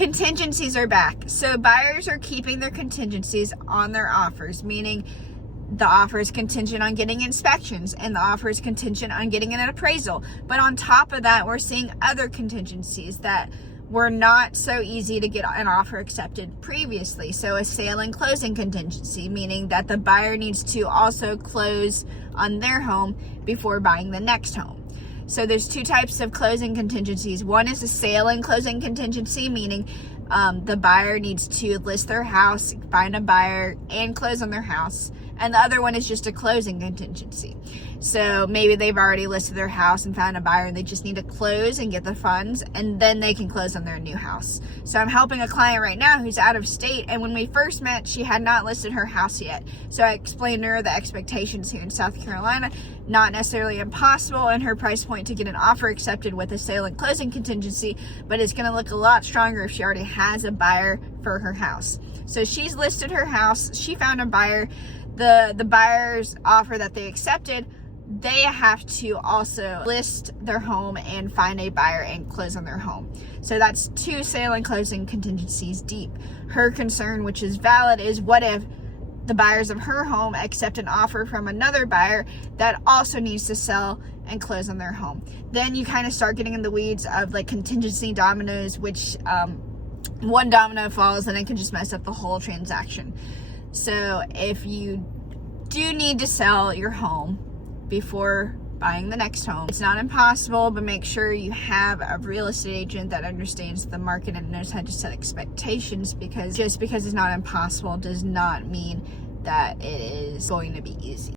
Contingencies are back. So buyers are keeping their contingencies on their offers, meaning the offer is contingent on getting inspections and the offer is contingent on getting an appraisal. But on top of that, we're seeing other contingencies that were not so easy to get an offer accepted previously. So a sale and closing contingency, meaning that the buyer needs to also close on their home before buying the next home. So there's two types of closing contingencies. One is a sale and closing contingency, meaning the buyer needs to list their house, find a buyer, and close on their house. And the other one is just a closing contingency. So maybe they've already listed their house and found a buyer and they just need to close and get the funds, and then they can close on their new house. So I'm helping a client right now who's out of state, and when we first met, she had not listed her house yet. So I explained to her the expectations here in South Carolina, not necessarily impossible in her price point to get an offer accepted with a sale and closing contingency, but it's gonna look a lot stronger if she already has a buyer for her house. So she's listed her house, she found a buyer. The buyer's offer that they accepted, they have to also list their home and find a buyer and close on their home. So that's two sale and closing contingencies deep. Her concern, which is valid, is what if the buyers of her home accept an offer from another buyer that also needs to sell and close on their home? Then you kind of start getting in the weeds of like contingency dominoes, which one domino falls and it can just mess up the whole transaction. So if you do need to sell your home before buying the next home, it's not impossible, but make sure you have a real estate agent that understands the market and knows how to set expectations, because just because it's not impossible does not mean that it is going to be easy.